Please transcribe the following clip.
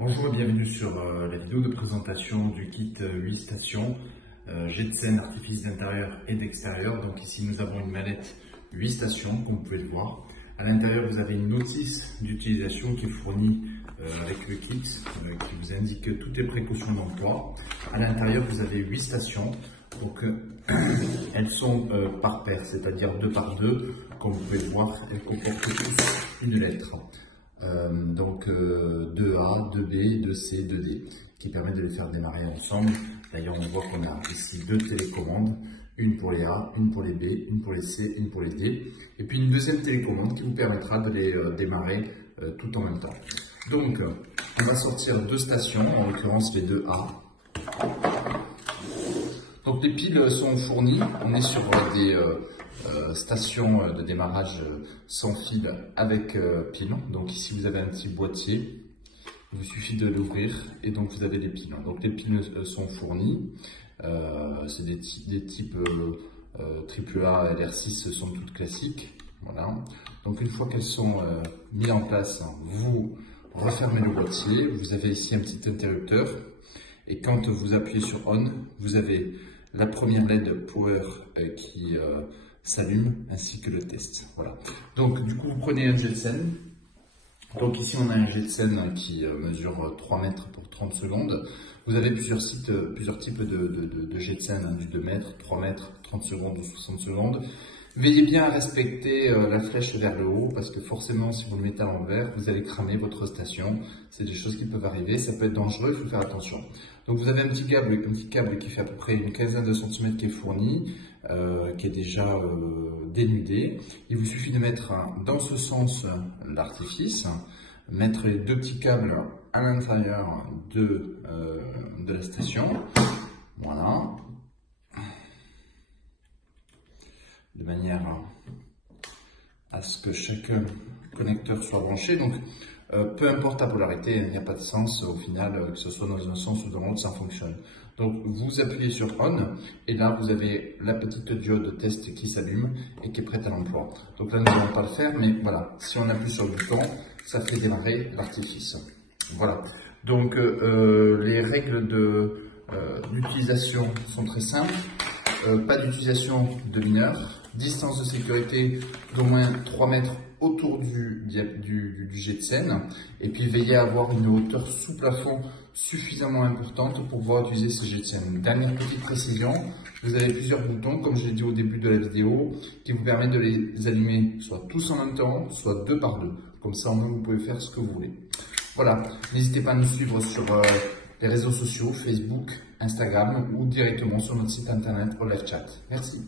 Bonjour et bienvenue sur la vidéo de présentation du kit 8 stations jet de scène, artifice d'intérieur et d'extérieur. Donc ici nous avons une mallette 8 stations comme vous pouvez le voir. À l'intérieur vous avez une notice d'utilisation qui est fournie avec le kit qui vous indique toutes les précautions d'emploi. À l'intérieur vous avez 8 stations. Donc elles sont par paire, c'est-à-dire 2 par 2. Comme vous pouvez le voir, elles comportent tous une lettre. Donc 2A, 2B, 2C, 2D, qui permet de les faire démarrer ensemble. D'ailleurs, on voit qu'on a ici 2 télécommandes, une pour les A, une pour les B, une pour les C, une pour les D, et puis une deuxième télécommande qui vous permettra de les démarrer tout en même temps. Donc, on va sortir 2 stations, en l'occurrence les 2A. Donc les piles sont fournies, on est sur des stations de démarrage sans fil avec piles. Donc ici vous avez un petit boîtier, il vous suffit de l'ouvrir et donc vous avez les piles. Donc les piles sont fournies, c'est des types AAA, LR6 sont toutes classiques. Voilà. Donc une fois qu'elles sont mises en place, vous refermez le boîtier, vous avez ici un petit interrupteur et quand vous appuyez sur On, vous avez la première LED Power qui s'allume ainsi que le test. Voilà. Donc du coup vous prenez un jet de scène. Donc ici on a un jet de scène qui mesure 3 mètres pour 30 secondes. Vous avez plusieurs types de jet de scène, du 2 mètres, 3 mètres, 30 secondes ou 60 secondes. Veillez bien à respecter la flèche vers le haut parce que forcément si vous le mettez à l'envers, vous allez cramer votre station. C'est des choses qui peuvent arriver, ça peut être dangereux, il faut faire attention. Donc vous avez un petit câble qui fait à peu près une quinzaine de centimètres qui est fourni, qui est déjà dénudé. Il vous suffit de mettre dans ce sens l'artifice, mettre les 2 petits câbles à l'intérieur de la station. Voilà. De manière à ce que chaque connecteur soit branché. Donc, peu importe la polarité, il n'y a pas de sens au final, que ce soit dans un sens ou dans l'autre, ça fonctionne. Donc, vous appuyez sur On et là, vous avez la petite diode test qui s'allume et qui est prête à l'emploi. Donc là, nous n'allons pas le faire, mais voilà, si on appuie sur le bouton, ça fait démarrer l'artifice. Voilà. Donc, les règles d'utilisation sont très simples. Pas d'utilisation de mineurs. Distance de sécurité d'au moins 3 mètres autour du jet de scène. Et puis veillez à avoir une hauteur sous plafond suffisamment importante pour pouvoir utiliser ce jet de scène. Dernière petite précision, vous avez plusieurs boutons, comme je l'ai dit au début de la vidéo, qui vous permettent de les allumer soit tous en même temps, soit 2 par 2. Comme ça, au moins, vous pouvez faire ce que vous voulez. Voilà, n'hésitez pas à nous suivre sur les réseaux sociaux, Facebook, Instagram ou directement sur notre site internet Olefchat. Merci.